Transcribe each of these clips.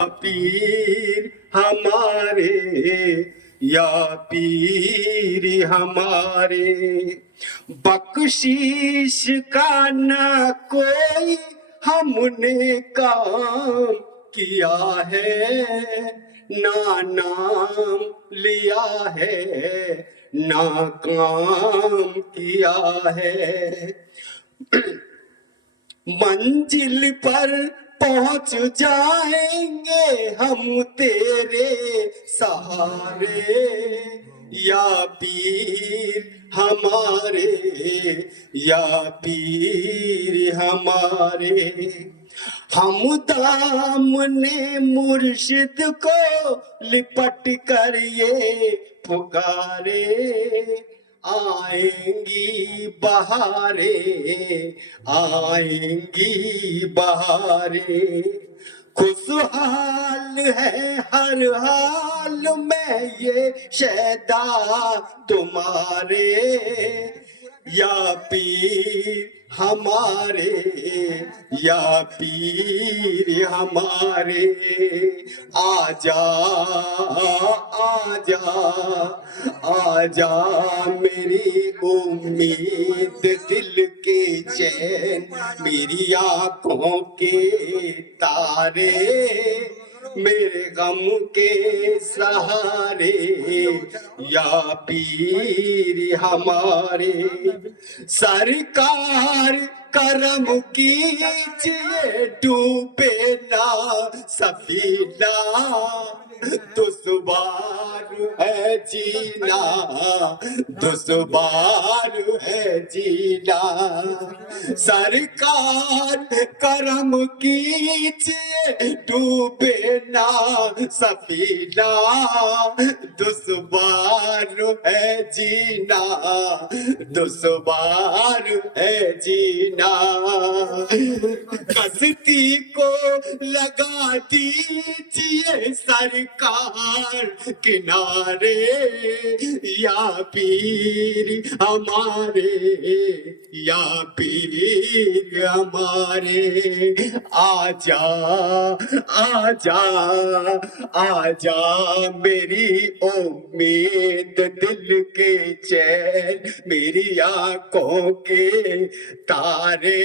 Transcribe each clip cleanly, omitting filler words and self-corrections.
پیر ہمارے یا پیر ہمارے، بخشش کا نہ کوئی ہم نے کام کیا ہے، نہ نام لیا ہے نہ کام کیا ہے، منزل پر پہنچ جائیں گے ہم تیرے سہارے یا پیر ہمارے یا پیر ہمارے، ہم دامنے مرشد کو لپٹ کر یہ پکارے، آئیں گی بہاریں آئیں گی بہاریں، خوشحال ہے ہر حال میں یہ شیدا تمہارے یا پیر ہمارے یا پیر ہمارے، آجا آجا آجا میری امید دل کے چین، میری آنکھوں کے تارے، میرے غم کے سہارے یا پیر ہمارے، سرکار کرم کیجئے ڈوبے نہ سفینہ، دشوار ہے جینا دشوار ہے جینا، سرکار کرم کیجئے ڈوبے نہ سفینہ، دشوار ہے جینا دشوار ہے جینا، کشتی کو لگا دیجئے سرکار کنارے یا پیر ہمارے یا پیر ہمارے، آجا آجا آجا میری امید دل کے چین، میری آنکھوں کے تارے،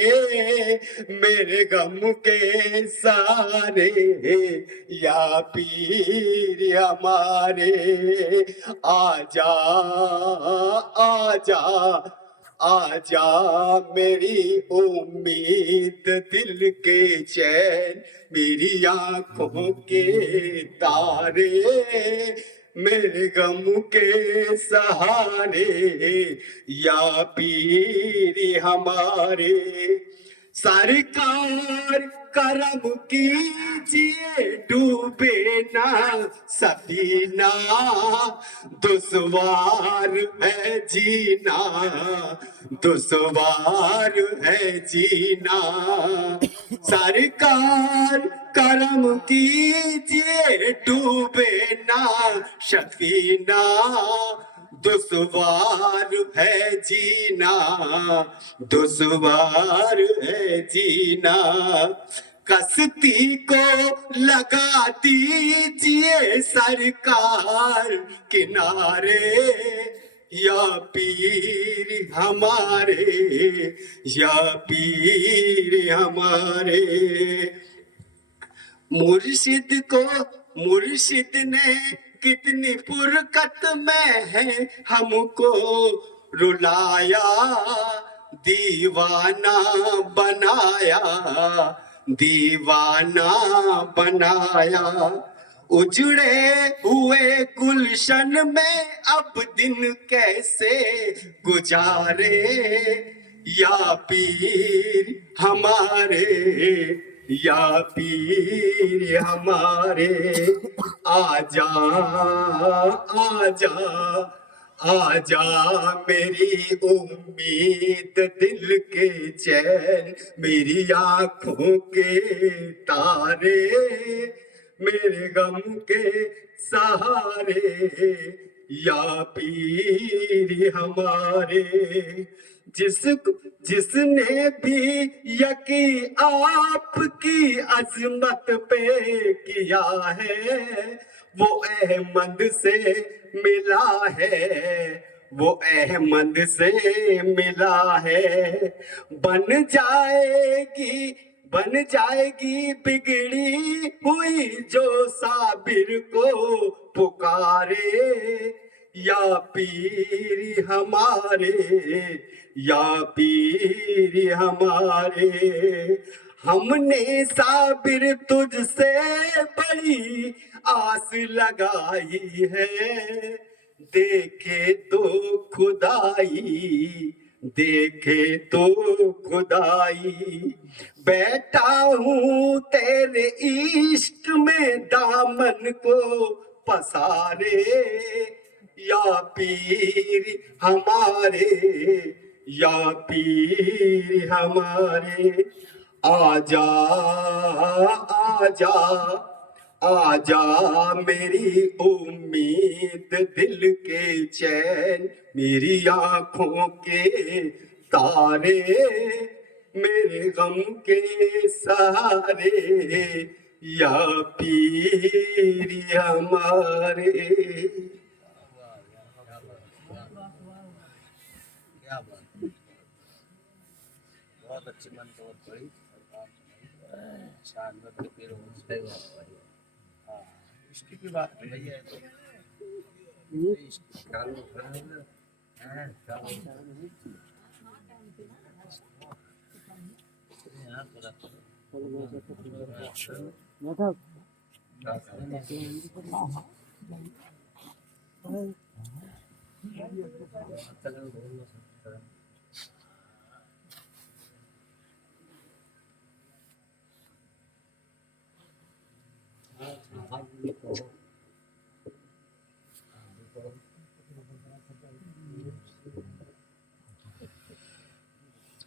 میرے غم کے سارے یا پیر ہمارے، آجا آجا آجا میری امید دل کے چین، میری آنکھوں کے تارے، میرے غم کے سہارے یا پیر ہمارے، سرکار کرم کیجئے ڈوبے نہ سفینہ، دشوار ہے جینا دشوار ہے جینا، سرکار کرم کیجئے ڈوبے نہ سفینہ، دشوار ہے جینا دشوار ہے جینا، کشتی کو لگا دیجئے سرکار کنارے یا پیر ہمارے یا پیر ہمارے، مرشد کو مرشد نے کتنی فرقت میں ہے ہم کو رلایا، دیوانہ بنایا دیوانہ بنایا، اجڑے ہوئے گلشن میں اب دن کیسے گزارے یا پیر ہمارے یا پیر ہمارے، آجا آجا آجا میری امید دل کے چین، میری آنکھوں کے تارے، میرے غم کے سہارے یا پیر ہمارے، جس نے بھی یقین آپ کی عظمت پہ کیا ہے، وہ احمد سے ملا ہے، وہ احمد سے ملا ہے۔ بن جائے گی بگڑی ہوئی جو صابر کو پکارے، یا پیر ہمارے، یا پیر ہمارے۔ ہم نے صابر تجھ سے بڑی آس لگائی ہے، دیکھے تو خدائی، دیکھے تو خدائی۔ بیٹھا ہوں تیرے عشق میں دامن کو پسارے، یا پیر ہمارے، یا پیر ہمارے۔ آجا آجا آجا میری امید دل کے چین، میری آنکھوں کے تارے، میرے غم کے سہارے، یا پیر ہمارے۔ کیا بات ہے، بہت اچھی منتوت پڑی، شان کے پیر ہاں عشق کی بات ہے بھیا، تو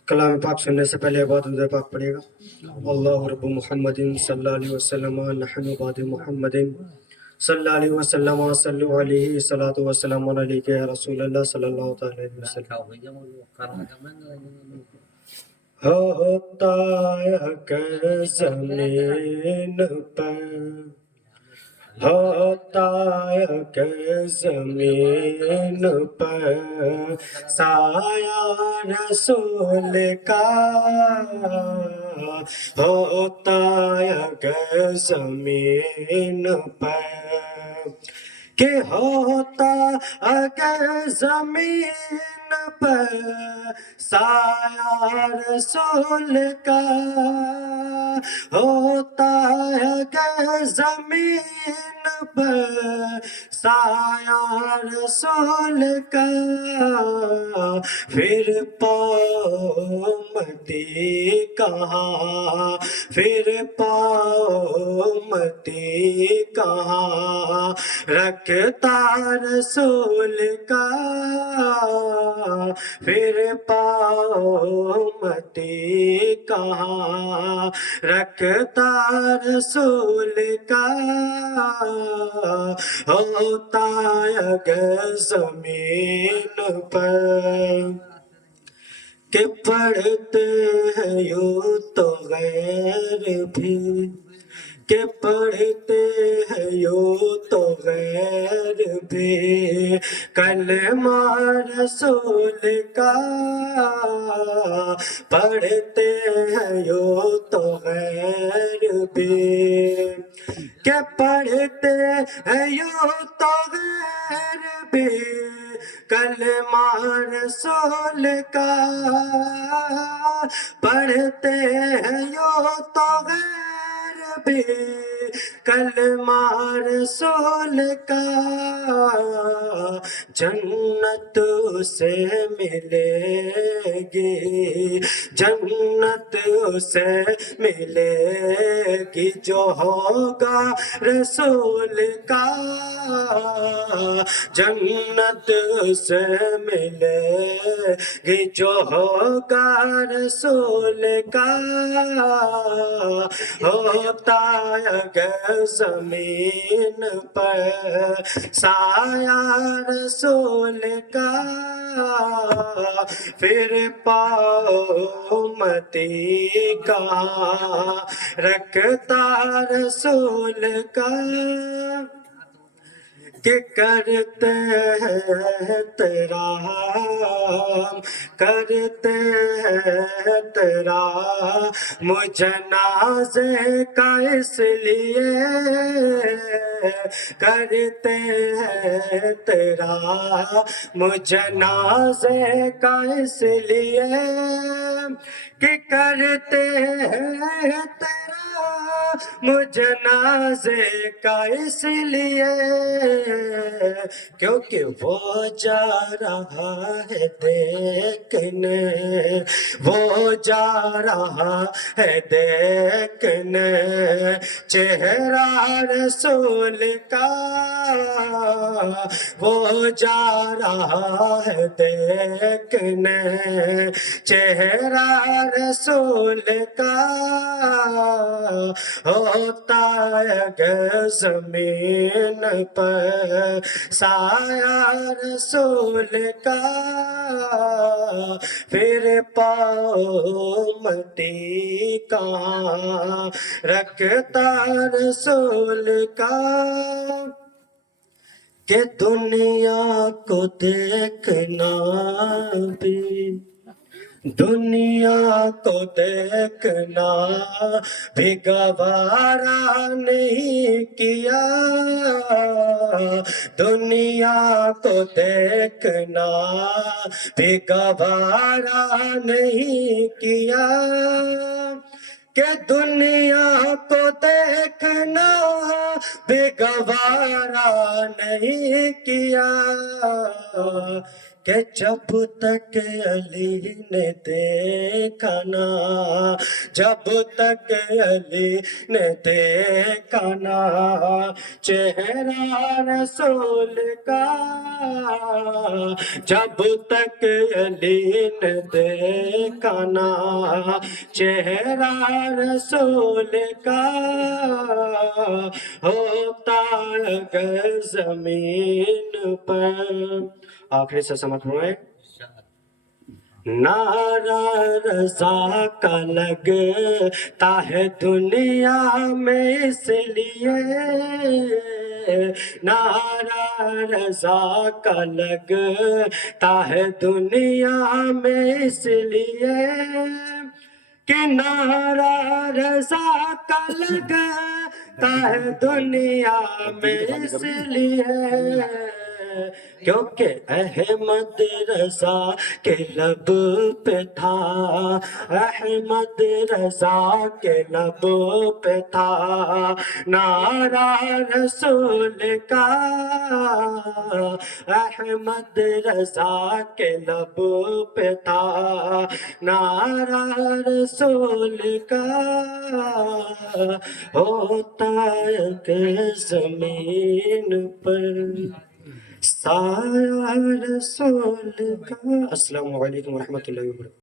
کلام پاک سننے سے پہلے بات درود پاک پڑھے گا۔ اللہ رب محمد صلی اللہ علیہ وسلم، نحن بعد محمد صلی اللہ علیہ وسلم، صلو علیہ صلاۃ وسلام علیک یا رسول اللہ صلی اللہ علیہ وسلم۔ ہوتا ہے کہ زمین پر، ہوتا ہے کہ زمین پر سایہ رسول کا، ہوتا ہے کہ زمین پر، کہ ہوتا اگر زمین پر سایہ رسول کا، ہوتا ہے اگر زمین پر سایہ رسول کا، پھر پاؤ مٹی کہاں، پھر پاؤ مٹی کہاں رکھتا رسول کا، پھر پاؤ مٹی کہاں رکھتا رسول کا، ہوتا اگر زمین پر، کہ پڑھتے ہیں یوں تو غیر بھی، کہ پڑھتے ہیں یوں تو غیر بھی کلمہ رسول کا، پڑھتے ہیں یوں تو غیر بھی، کہ پڑھتے ہیں یوں تو غیر بھی کلمہ رسول کا، پڑھتے ہیں یوں تو غیر بھی کلمہ رسول کا، جنت سے ملے گی، جنت سے ملے گی جو ہوگا رسول کا، جنت سے ملے گی جو ہوگا رسول کا، ہوتا اگر زمین پر سایہ رسول کا پھر پاؤ متی کا رکھتا رسول کا کہ کرتے ہیں تیرا کرتے ہیں تیرا جنازے کا اس لیے کرتے ہیں تیرا جنازے کا اس لیے کہ کرتے ہیں تیرا جنازے کا اس لیے کیونکہ وہ جا رہا ہے دیکھنے وہ جا رہا ہے دیکھنے چہرہ رسول کا وہ جا رہا ہے دیکھنے چہرہ رسول کا ہوتا ہے اگر زمین پر سایہ رسول کا پھر پاؤ مٹی کا رکھتا رسول کا کہ دنیا کو دیکھنا بھی دنیا کو دیکھنا بھی گوارا نہیں کیا دنیا کو دیکھنا بھی گوارا نہیں کیا کہ دنیا کو دیکھنا بھی گوارا نہیں کیا کہ جب تک علی نے دیکھا نا جب تک علی نے دیکھا نا چہرہ رسول کا جب تک علی نے دیکھا نا چہرہ رسول کا ہوتا اگر زمین پر آخری سے سمجھ ہوئے نعرہ رضا کا لگتا ہے دنیا میں اس لیے نعرہ رضا کا لگتا ہے دنیا میں اس لیے کہ نعرہ رضا کا لگتا ہے دنیا میں اس لیے کیونکہ احمد رضا کے لب پہ تھا احمد رضا کے لب پہ تھا نعرہ رسول کا احمد رضا کے لب پہ تھا نعرہ رسول کا ہوتا ہے کہ زمین پر سایہ رسول کا السلام علیکم ورحمۃ اللہ وبرکاتہ